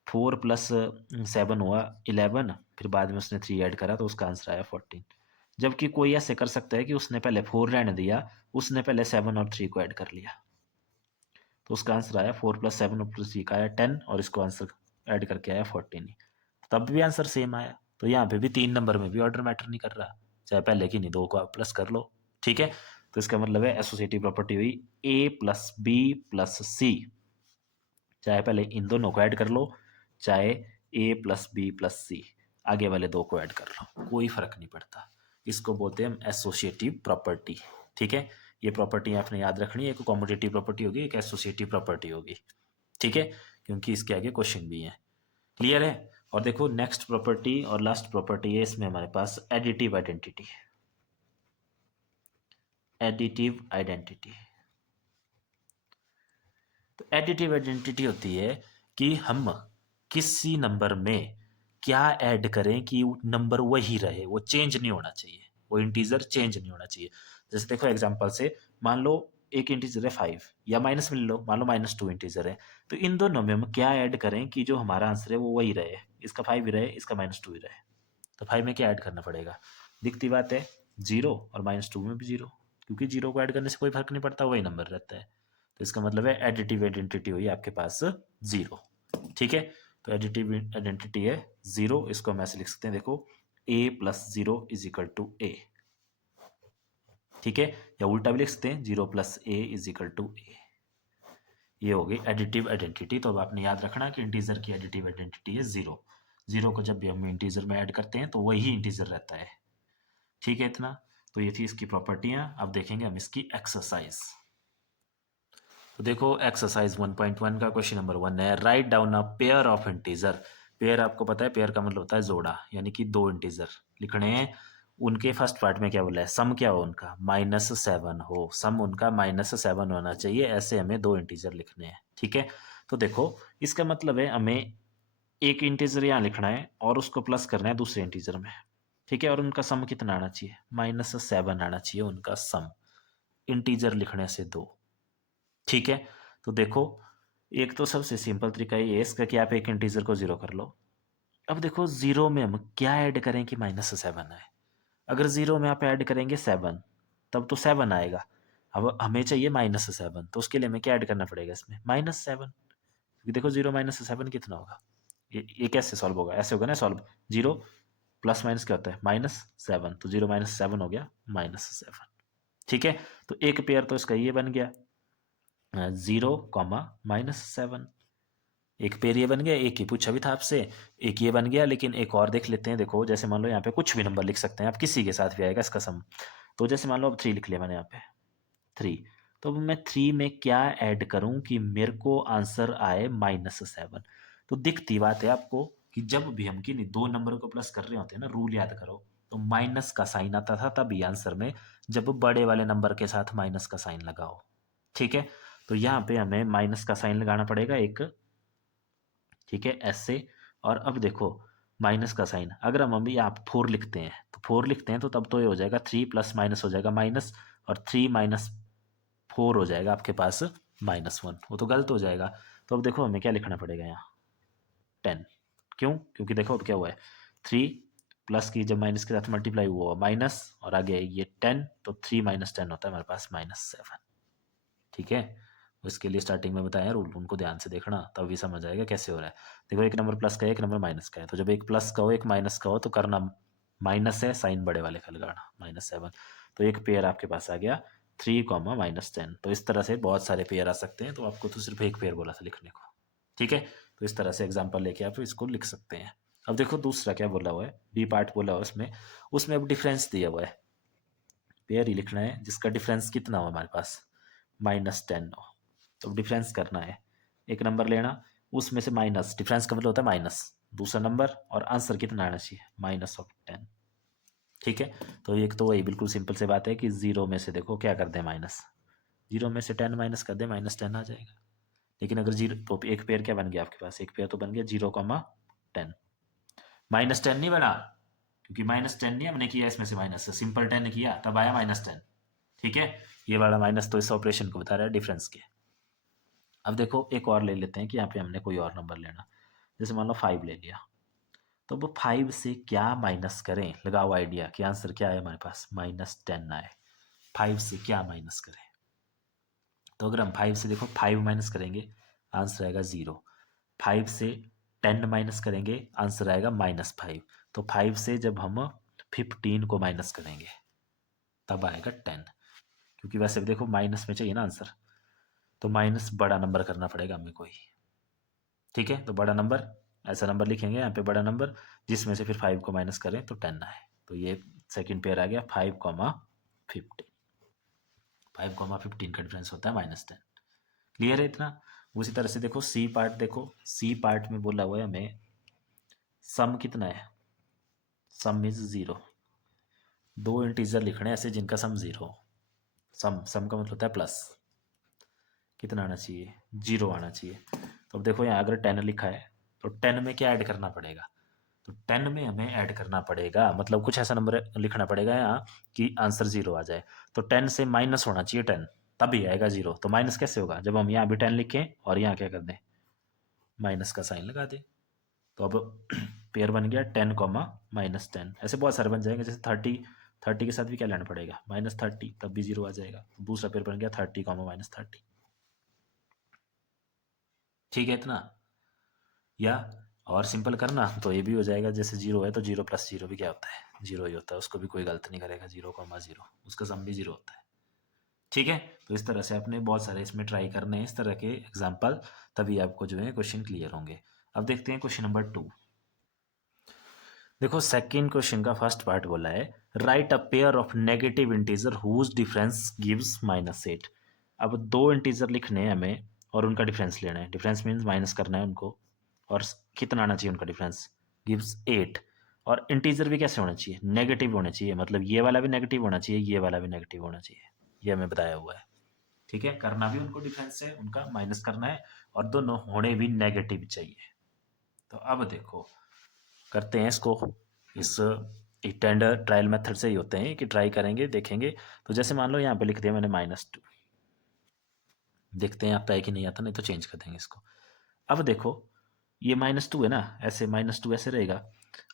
4 + 7 हुआ 11, फिर बाद में उसने 3 ऐड करा तो उसका आंसर आया 14। जबकि कोई ऐसे कर सकता है कि उसने पहले 4 रहने दिया, उसने पहले 7 और 3 को ऐड कर लिया, तो उसका आंसर आया 4 + 7 + 3 का आया 10, और इसको आंसर ऐड करके आया 14 ही, तब भी आंसर सेम आया। तो यहाँ पे भी 3 नंबर में भी ऑर्डर मैटर नहीं कर रहा, चाहे पहले की नहीं दो को आप प्लस कर लो। ठीक है। तो इसका मतलब है एसोसिएटिव प्रॉपर्टी हुई a + b + c, चाहे पहले इन दोनों को ऐड कर लो, चाहे a + b + c आगे वाले दो को ऐड कर लो, कोई फर्क नहीं पड़ता। इसको बोलते हैं हम एसोसिएटिव प्रॉपर्टी। ठीक है। ये प्रॉपर्टी आपने याद रखनी है, एक कॉम्यूटेटिव प्रॉपर्टी होगी, एक एसोसिएटिव प्रॉपर्टी होगी। ठीक है। क्योंकि इसके आगे क्वेश्चन भी हैं। क्लियर है। और देखो नेक्स्ट प्रॉपर्टी और लास्ट प्रॉपर्टी है इसमें हमारे पास एडिटिव आइडेंटिटी। एडिटिव आइडेंटिटी, तो एडिटिव आइडेंटिटी होती है कि हम किसी नंबर में क्या ऐड करें कि नंबर वही रहे, वो चेंज नहीं होना चाहिए, वो इंटीजर चेंज नहीं होना चाहिए। जैसे देखो एग्जांपल से मान लो एक इंटीजर है 5, या माइनस में ले लो, मान लो -2 इंटीजर है, तो इन दोनों में हम क्या ऐड करें कि जो हमारा आंसर है वो वही रहे, इसका 5 ही रहे, इसका -2 ही रहे। तो 5 में क्या ऐड करना पड़ेगा, दिखती बात है 0, और -2 में भी 0, क्योंकि 0 को ऐड करने से कोई फर्क नहीं पड़ता, वही नंबर रहता है। तो इसका मतलब है एडिटिव आइडेंटिटी हुई आपके पास 0। ठीक है। तो एडिटिव आइडेंटिटी है 0, इसको हम ऐसे लिख सकते हैं, देखो a + 0 = a। ठीक है। या उल्टा भी लिख सकते हैं 0 + a = a। ये हो गई एडिटिव आइडेंटिटी। तो अब आपने याद रखना कि इंटीजर की एडिटिव आइडेंटिटी है 0। 0 को जब भी हम इंटीजर में ऐड करते हैं तो वही इंटीजर रहता है। ठीक है इतना। तो ये थी इसकी प्रॉपर्टियां। अब देखेंगे हम इसकी एक्सरसाइज। तो देखो एक्सरसाइज 1.1 का क्वेश्चन नंबर 1 है, write down a pair of integer. Pair आपको पता है, पेयर का मतलब होता है जोड़ा, यानी कि दो इंटीजर लिखने हैं। उनके फर्स्ट पार्ट में क्या बोला है, सम क्या हो उनका -7 हो, सम उनका -7 होना चाहिए, ऐसे हमें दो इंटीजर लिखने हैं। ठीक है। तो देखो इसका मतलब है हमें एक इंटीजर यहाँ लिखना है और उसको प्लस करना है दूसरे इंटीजर में। ठीक है, और उनका सम कितना आना चाहिए, -7 आना चाहिए उनका सम, इंटीजर लिखने से दो। ठीक है, तो देखो एक तो सबसे सिंपल तरीका ये है इसका कि आप एक इंटीजर को जीरो कर लो। अब देखो जीरो में हम क्या ऐड करें कि -7 आए। अगर जीरो में आप ऐड करेंगे 7 तब तो 7 आएगा। अब हमें चाहिए -7, तो उसके लिए हमें क्या ऐड करना पड़ेगा इसमें, -7, क्योंकि देखो जीरो -7 कितना होगा, ये कैसे सॉल्व होगा, ऐसे होगा ना सॉल्व, जीरो प्लस माइनस क्या होता है -7, तो जीरो -7 हो गया -7। ठीक है, तो एक पेयर तो इसका ये बन गया 0, -7, एक पेयर ये बन गया, एक ही पूछा भी था आपसे, एक ये बन गया। लेकिन एक और देख लेते हैं, देखो जैसे मान लो यहाँ पे कुछ भी नंबर लिख सकते हैं आप, किसी के साथ भी आएगा इसका सम। तो जैसे मान लो अब 3 लिख लिया मैंने यहाँ पे 3, तो अब मैं 3 में क्या ऐड करूं कि मेरे को आंसर आए -7। तो दिखती बात है आपको कि जब भी हम किन्हीं दो नंबरों को प्लस कर रहे होते हैं ना, रूल याद करो, तो माइनस का साइन आता था तभी आंसर में, जब बड़े वाले नंबर के साथ माइनस का साइन लगाओ। ठीक है, तो यहाँ पे हमें माइनस का साइन लगाना पड़ेगा एक, ठीक है, ऐसे। और अब देखो माइनस का साइन, अगर हम अभी आप 4 लिखते हैं, तो 4 लिखते हैं तो तब तो ये हो जाएगा 3 प्लस माइनस हो जाएगा माइनस, और 3 -4 हो जाएगा आपके पास -1, वो तो गलत हो जाएगा। तो अब देखो हमें क्या लिखना पड़ेगा यहाँ 10, क्यों, क्योंकि देखो अब क्या हुआ है 3 प्लस की जब माइनस के साथ मल्टीप्लाई हुआ माइनस, और आगे ये 10, तो 3 -10 होता है हमारे पास -7। ठीक है, तो इसके लिए स्टार्टिंग में बताया रूल, उनको ध्यान से देखना तभी समझ आएगा कैसे हो रहा है। देखो एक नंबर प्लस का है, एक नंबर माइनस का है, तो जब एक प्लस का हो एक माइनस का हो तो करना माइनस है, साइन बड़े वाले का लगाना -7। तो एक पेयर आपके पास आ गया 3, -10। तो इस तरह से बहुत सारे पेयर आ सकते हैं, तो आपको तो सिर्फ एक पेयर बोला था लिखने को। ठीक है, तो इस तरह से एग्जाम्पल लेके आप इसको लिख सकते हैं। अब देखो दूसरा क्या बोला हुआ है, बी पार्ट बोला हुआ है उसमें, उसमें अब डिफरेंस दिया हुआ है, पेयर ही लिखना है जिसका डिफरेंस कितना हो हमारे पास -10 हो। तो डिफरेंस करना है, एक नंबर लेना, उसमें से माइनस, डिफरेंस का मतलब होता है माइनस दूसरा नंबर, और आंसर कितना आना चाहिए -10। ठीक है, तो एक तो वही बिल्कुल सिंपल से बात है कि जीरो में से देखो क्या कर दें माइनस, जीरो में से 10 माइनस कर दें -10 आ जाएगा। लेकिन अगर जीरो, तो एक पेयर क्या बन गया आपके पास, एक पेयर तो बन गया 0, 10, -10 नहीं बना, क्योंकि -10 नहीं हमने किया इसमें से माइनस, सिंपल 10 किया तब आया -10। ठीक है, ये वाला माइनस तो इस ऑपरेशन को बता रहा है डिफरेंस के। अब देखो एक और ले लेते हैं कि यहाँ पे हमने कोई और नंबर लेना, जैसे मान लो 5 ले लिया, तो अब 5 से क्या माइनस करें, लगाओ आइडिया कि आंसर क्या है हमारे पास -10 आए, 5 से क्या माइनस करें। तो अगर हम 5 से देखो 5 माइनस करेंगे आंसर आएगा 0, 5 से 10 माइनस करेंगे आंसर आएगा -5। तो 5 से जब हम 15 को माइनस करेंगे तब आएगा 10, क्योंकि वैसे भी देखो माइनस में चाहिए ना आंसर, तो माइनस बड़ा नंबर करना पड़ेगा हमें कोई। ठीक है, तो बड़ा नंबर, ऐसा नंबर लिखेंगे यहाँ पे बड़ा नंबर जिसमें से फिर 5 को माइनस करें तो 10 आए। तो ये सेकंड पेयर आ गया 5, 15 का डिफरेंस होता है -10। क्लियर है इतना। उसी तरह से देखो सी पार्ट, देखो सी पार्ट में बोला हुआ है हमें सम कितना है, सम इज 0, दो इंटीजर लिखने ऐसे जिनका सम 0 हो। सम सम का मतलब होता है प्लस, कितना आना चाहिए 0 आना चाहिए। तो अब देखो यहाँ अगर 10 लिखा है तो 10 में क्या ऐड करना पड़ेगा, तो 10 में हमें ऐड करना पड़ेगा, मतलब कुछ ऐसा नंबर लिखना पड़ेगा यहाँ कि आंसर 0 आ जाए। तो 10 से माइनस होना चाहिए 10, तभी आएगा 0। तो माइनस कैसे होगा, जब हम यहाँ भी 10 लिखें और यहाँ क्या कर दें माइनस का साइन लगा दें। तो अब पेयर बन गया 10, -10, ऐसे बहुत सारे बन जाएंगे, जैसे 30 के साथ भी क्या लेना पड़ेगा -30, तब भी 0 आ जाएगा। दूसरा पेयर बन गया 30, -30। ठीक है इतना, या और सिंपल करना तो ये भी हो जाएगा, जैसे 0 है तो 0 + 0 भी क्या होता है 0 ही होता है, उसको भी कोई गलत नहीं करेगा, 0, 0 उसका सम भी 0 होता है। ठीक है, तो इस तरह से आपने बहुत सारे इसमें ट्राई करने हैं इस तरह के एग्जाम्पल, तभी आपको जो है क्वेश्चन क्लियर होंगे। अब देखते हैं क्वेश्चन नंबर 2। देखो सेकंड क्वेश्चन का फर्स्ट पार्ट बोला है right a pair of negative integer whose difference gives -8। अब दो इंटीजर लिखने हैं हमें और उनका डिफरेंस लेना है, डिफरेंस मीन्स माइनस करना है उनको, और कितना आना चाहिए उनका डिफरेंस गिव्स 8। और इंटीजर भी कैसे होना चाहिए, नेगेटिव होना चाहिए, मतलब ये वाला भी नेगेटिव होना चाहिए, ये वाला भी नेगेटिव होना चाहिए, ये हमें बताया हुआ है। ठीक है, करना भी उनको डिफरेंस है उनका माइनस करना है, और दोनों होने भी नेगेटिव चाहिए। तो अब देखो करते हैं इसको, इस टेंडर ट्रायल मेथड से ही होते हैं कि ट्राई करेंगे, देखेंगे। तो जैसे मान लो यहाँ पे लिख दिया मैंने -2, देखते हैं आता है कि नहीं आता, नहीं तो चेंज कर देंगे इसको। अब देखो ये -2 है ना, ऐसे -2 ऐसे रहेगा,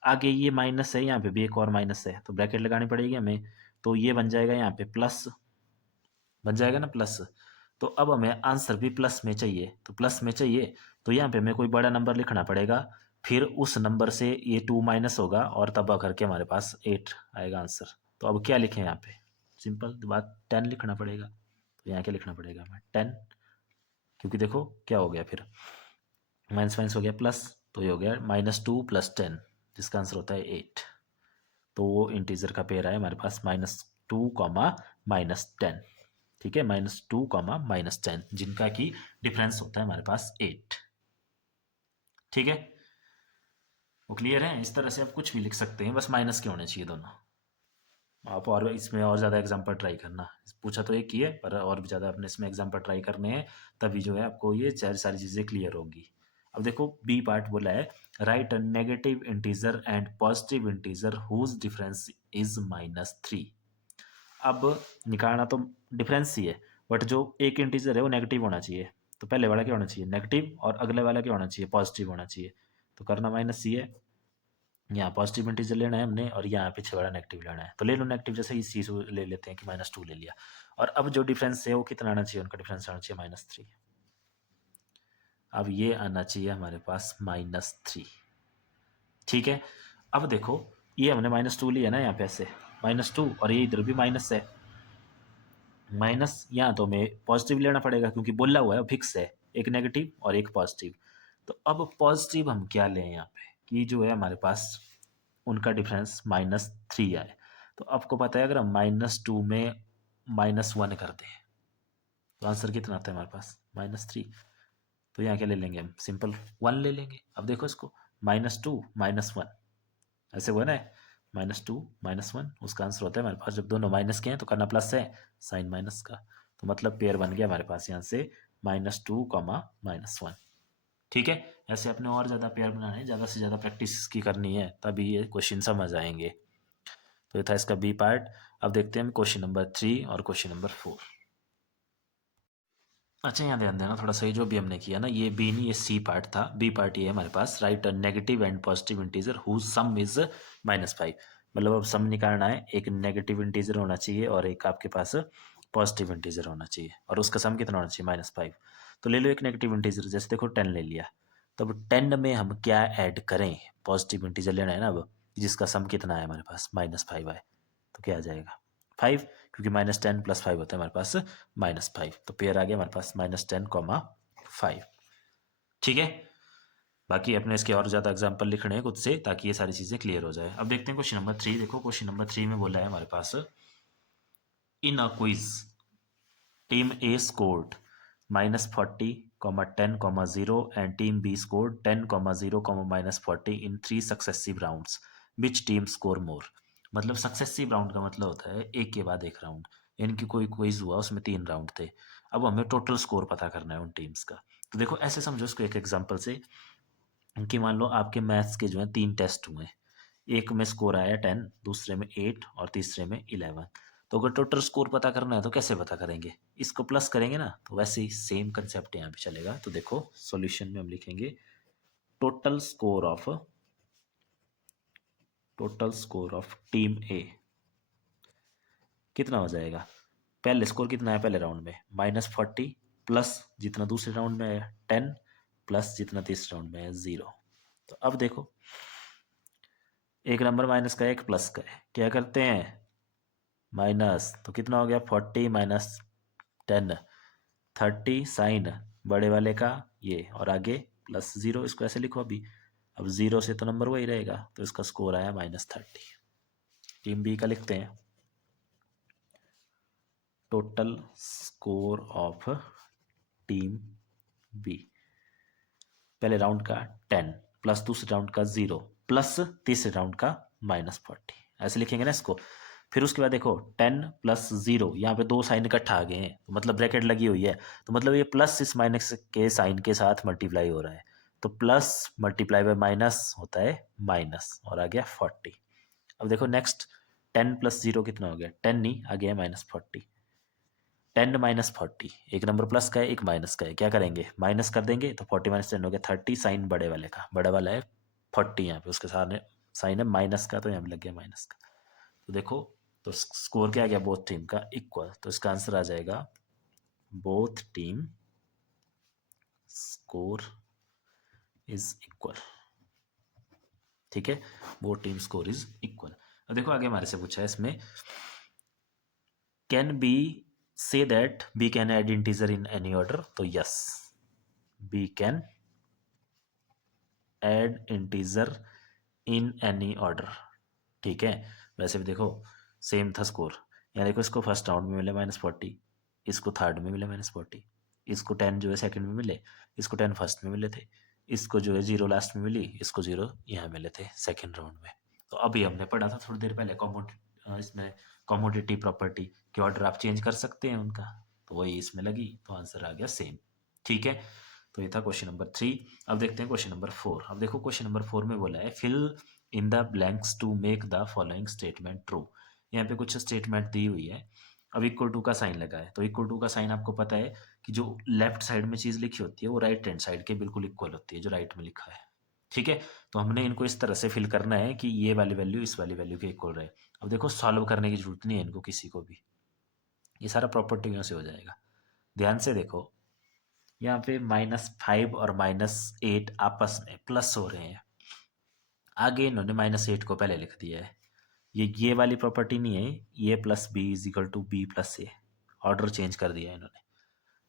आगे ये माइनस है, यहाँ पे भी एक और माइनस है, तो ब्रैकेट लगानी पड़ेगी हमें, तो ये बन जाएगा यहाँ पे प्लस, बन जाएगा ना प्लस। तो अब हमें आंसर भी प्लस में चाहिए, तो प्लस में चाहिए तो यहाँ पे हमें कोई बड़ा नंबर लिखना पड़ेगा, फिर उस नंबर से ये 2 माइनस होगा और तब आकर के हमारे पास 8 आएगा आंसर। तो अब क्या लिखें यहाँ पे, सिंपल बात 10 लिखना पड़ेगा। तो यहाँ क्या लिखना पड़ेगा हमें 10, क्योंकि देखो क्या हो गया फिर, माइनस माइनस हो गया प्लस, तो ये हो गया -2 + 10, जिसका आंसर होता है 8। तो वो इंटीजर का पेयर है हमारे पास -2, -10। ठीक है, -2, -10, जिनका की डिफरेंस होता है हमारे पास 8। ठीक है, वो क्लियर है। इस तरह से आप कुछ भी लिख सकते हैं, बस माइनस के होने चाहिए दोनों। आप और इसमें और ज़्यादा एग्जाम्पल ट्राई करना, पूछा तो एक ही है पर और भी ज़्यादा अपने इसमें एग्जाम्पल ट्राई करने हैं, तभी जो है आपको ये सारी चीज़ें क्लियर होंगी। अब देखो बी पार्ट बोला है, right a negative integer and positive integer whose difference is -3। अब निकालना तो डिफरेंस ही है, बट जो एक इंटीजर है वो नेगेटिव होना चाहिए, तो पहले वाला क्या होना चाहिए नेगेटिव, और अगले वाला क्या होना चाहिए पॉजिटिव होना चाहिए। तो करना -c है, यहाँ पॉजिटिव इंटीजर लेना है हमने और यहाँ पीछे वाला नेगेटिव लेना है, तो ले लो नेगेटिव, जैसे इस चीज़ को ले लेते हैं कि -2 ले लिया। और अब जो डिफरेंस है वो कितना आना चाहिए, उनका डिफरेंस आना चाहिए -3। अब ये आना चाहिए हमारे पास -3। ठीक है, अब देखो ये हमने -2 लिया ना यहाँ पे ऐसे -2, और ये इधर भी माइनस है, माइनस यहाँ तो हमें पॉजिटिव लेना पड़ेगा क्योंकि बोला हुआ है फिक्स है, एक नेगेटिव और एक पॉजिटिव। तो अब पॉजिटिव हम क्या लें यहाँ पे कि जो है हमारे पास उनका डिफरेंस -3 आए। तो आपको पता है अगर हम -2 में -1 कर दें तो आंसर कितना आता है हमारे पास -3। तो यहाँ क्या ले लेंगे हम, सिंपल 1 ले लेंगे। अब देखो इसको -2 -1 ऐसे हुआ ना, -2 -1, उसका आंसर होता है हमारे पास, जब दोनों माइनस के हैं तो करना प्लस है, साइन माइनस का। तो मतलब पेयर बन गया हमारे पास यहाँ से -2, -1। ठीक है, ऐसे अपने और ज़्यादा पेयर बनाने हैं, ज़्यादा से ज़्यादा प्रैक्टिस की करनी है, तभी ये क्वेश्चन समझ आएंगे। तो ये था इसका बी पार्ट। अब देखते हैं क्वेश्चन नंबर 3 और क्वेश्चन नंबर 4। अच्छा यहाँ ध्यान देना थोड़ा सा, जो भी हमने किया ना ये बी नहीं, ये सी पार्ट था। बी पार्ट ये है हमारे पास, right negative and positive integer whose sum is -5। मतलब अब सम निकालना है, एक नेगेटिव इंटीजर होना चाहिए और एक आपके पास पॉजिटिव इंटीजर होना चाहिए, और उसका सम कितना होना चाहिए -5। तो ले लो एक नेगेटिव इंटीजर, जैसे देखो 10 ले लिया, तो अब 10 में हम क्या ऐड करें, पॉजिटिव इंटीजर लेना है ना अब, जिसका सम कितना है हमारे पास -5 आए, तो क्या आ जाएगा 5, क्योंकि -10 + 5 होता है हमारे पास -5। तो पेयर आ गया हमारे पास -10, 5। ठीक है, बाकी अपने इसके और ज़्यादा एग्जाम्पल लिखने हैं खुद से, ताकि ये सारी चीज़ें क्लियर हो जाए। अब देखते हैं क्वेश्चन नंबर 3। देखो क्वेश्चन नंबर 3 में बोला है हमारे पास, in a quiz team A scored -40, 10, 0 and team B scored 10, 0, -40 in 3 successive rounds, which team score more. मतलब सक्सेसिव राउंड का मतलब होता है एक के बाद एक राउंड, यानी कि कोई क्विज हुआ उसमें 3 राउंड थे, अब हमें टोटल स्कोर पता करना है उन टीम्स का। तो देखो ऐसे समझो इसको एक एग्जांपल से, कि मान लो आपके मैथ्स के जो है 3 टेस्ट हुए, एक में स्कोर आया 10, दूसरे में 8 और तीसरे में 11। तो अगर टोटल स्कोर पता करना है तो कैसे पता करेंगे, इसको प्लस करेंगे ना, तो वैसे ही सेम कंसेप्ट यहाँ पे चलेगा। तो देखो सॉल्यूशन में हम लिखेंगे टोटल स्कोर ऑफ टीम ए कितना हो जाएगा, पहले स्कोर कितना है पहले राउंड में -40, प्लस जितना दूसरे राउंड में है 10, प्लस जितना तीसरे राउंड में है 0। तो अब देखो एक नंबर माइनस का है एक प्लस का है, क्या करते हैं माइनस, तो कितना हो गया 40 -10, 30 साइन बड़े वाले का ये, और आगे +0, इसको ऐसे लिखो अभी। अब 0 से तो नंबर वही रहेगा, तो इसका स्कोर आया -30। टीम बी का लिखते हैं total score of team b, पहले राउंड का 10, प्लस दूसरे राउंड का 0, प्लस तीसरे राउंड का -40, ऐसे लिखेंगे ना इसको। फिर उसके बाद देखो 10 + 0, यहाँ पे 2 साइन इकट्ठा आ गए हैं, तो मतलब ब्रैकेट लगी हुई है, तो मतलब ये प्लस इस माइनस के साइन के साथ मल्टीप्लाई हो रहा है, तो प्लस मल्टीप्लाई बाय माइनस होता है माइनस, और आ गया 40। अब देखो नेक्स्ट 10 प्लस 0 कितना हो गया, 10 नहीं, आ गया -40। 10 -40, एक नंबर प्लस का है एक माइनस का है, क्या करेंगे माइनस कर देंगे, तो 40 - 10 हो गया 30, साइन बड़े वाले का, बड़ा वाला है 40 यहाँ पे, उसके सामने साइन है माइनस का, तो यहाँ पे लग गया माइनस का। तो देखो तो स्कोर क्या आ गया बोथ टीम का इक्वल, तो इसका आंसर आ जाएगा both team score is equal. ठीक है, both team score is equal. अब देखो आगे हमारे से पूछा है इसमें, can we say that we can add integer in any order, तो yes, we can add integer in any order. ठीक है, वैसे भी देखो सेम था स्कोर, यहाँ देखो इसको फर्स्ट राउंड में मिले -40, इसको थर्ड में मिले -40, इसको 10 जो है सेकंड में मिले, इसको 10 फर्स्ट में मिले थे, इसको जो है 0 लास्ट में मिली, इसको 0 यहाँ मिले थे सेकंड राउंड में। तो अभी हमने पढ़ा था थोड़ी देर पहले इसमें कॉमोडिटी प्रॉपर्टी के ऑर्डर आप चेंज कर सकते हैं उनका, तो वही इसमें लगी, तो आंसर आ गया सेम। ठीक है, तो ये था क्वेश्चन नंबर 3। अब देखते हैं क्वेश्चन नंबर 4। अब देखो क्वेश्चन नंबर 4 में बोला है fill in the blanks to make the following statement true. यहाँ पे कुछ स्टेटमेंट दी हुई है, अब इक्वल टू का साइन लगा है, तो इक्वल टू का साइन आपको पता है कि जो लेफ्ट साइड में चीज़ लिखी होती है वो राइट हैंड साइड के बिल्कुल इक्वल होती है जो राइट में लिखा है। ठीक है, तो हमने इनको इस तरह से फिल करना है कि ये वाली वैल्यू इस वाली वैल्यू के इक्वल रहे। अब देखो सॉल्व करने की जरूरत नहीं है इनको किसी को भी, ये सारा प्रॉपर्टियों से हो जाएगा। ध्यान से देखो, यहाँ पे -5 और -8 आपस में प्लस हो रहे हैं, आगे इन्होंने -8 को पहले लिख दिया है, ये वाली प्रॉपर्टी नहीं है, ये plus b is equal to b plus a, order change कर दिया है इन्होंने।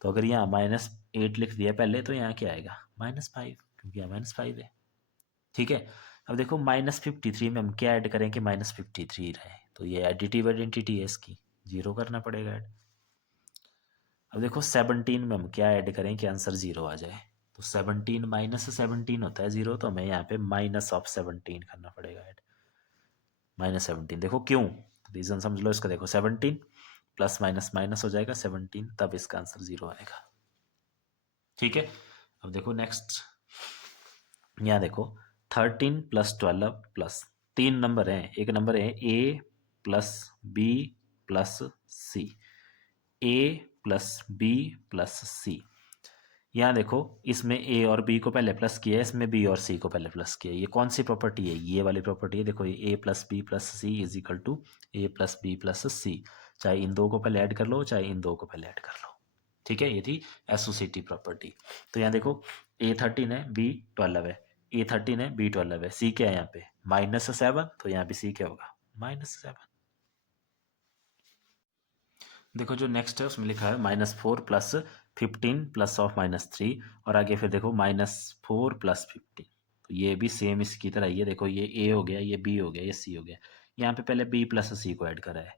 तो अगर यहाँ -8 लिख दिया पहले, तो यहाँ क्या आएगा -5, क्योंकि यहाँ -5 है। ठीक है, अब देखो -53 में हम क्या ऐड करें कि -53 रहे, तो ये एडिटिव आइडेंटिटी है इसकी, 0 करना पड़ेगा ऐड। अब देखो 17 में हम क्या ऐड करें कि आंसर 0 आ जाए, तो 17 -17 होता है 0, तो हमें यहाँ पे -17 करना पड़ेगा ऐड, -17। देखो क्यों, रीज़न समझ लो इसका, देखो 17 प्लस माइनस माइनस हो जाएगा 17, तब इसका आंसर 0 आएगा। ठीक है, अब देखो नेक्स्ट, यहाँ देखो 13 + 12 प्लस 3 नंबर हैं, एक नंबर है a + b + c, a + b + c। यहाँ देखो इसमें a और b को पहले प्लस किया है, इसमें b और c को पहले प्लस किया है, ये कौन सी प्रॉपर्टी है, ये वाली प्रॉपर्टी है। देखो ये a + b + c is equal to a + b + c, चाहे इन दो को पहले ऐड कर लो चाहे इन दो को पहले ऐड कर लो। ठीक है, ये थी एसोसिएटिव प्रॉपर्टी। तो यहाँ देखो a13 है b12 है, a13 है b12 है, c क्या है यहाँ पे -7, तो यहाँ पे c क्या होगा -7। देखो जो नेक्स्ट है उसमें लिखा है -4 + 15 +(-3), और आगे फिर देखो -4 + 15, तो ये भी सेम इसकी तरह ही है। देखो ये a हो गया, ये b हो गया, ये c हो गया, यहाँ पे पहले b + c को ऐड करा है,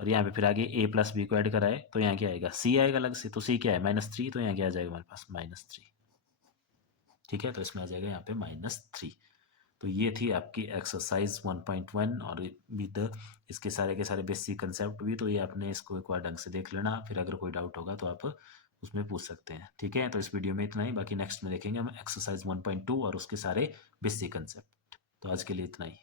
और यहाँ पे फिर आगे a + b को ऐड करा है, तो यहाँ क्या आएगा c आएगा अलग से, तो c क्या है -3, तो यहाँ क्या आ जाएगा हमारे पास -3। ठीक है, तो इसमें आ जाएगा यहाँ पे -3। तो ये थी आपकी एक्सरसाइज 1.1, और विद इसके सारे के सारे बेसिक कंसेप्ट भी, तो ये आपने इसको एक बार ढंग से देख लेना, फिर अगर कोई डाउट होगा तो आप उसमें पूछ सकते हैं। ठीक है, तो इस वीडियो में इतना ही, बाकी नेक्स्ट में देखेंगे हम एक्सरसाइज 1.2 और उसके सारे बेसिक कंसेप्ट। तो आज के लिए इतना ही।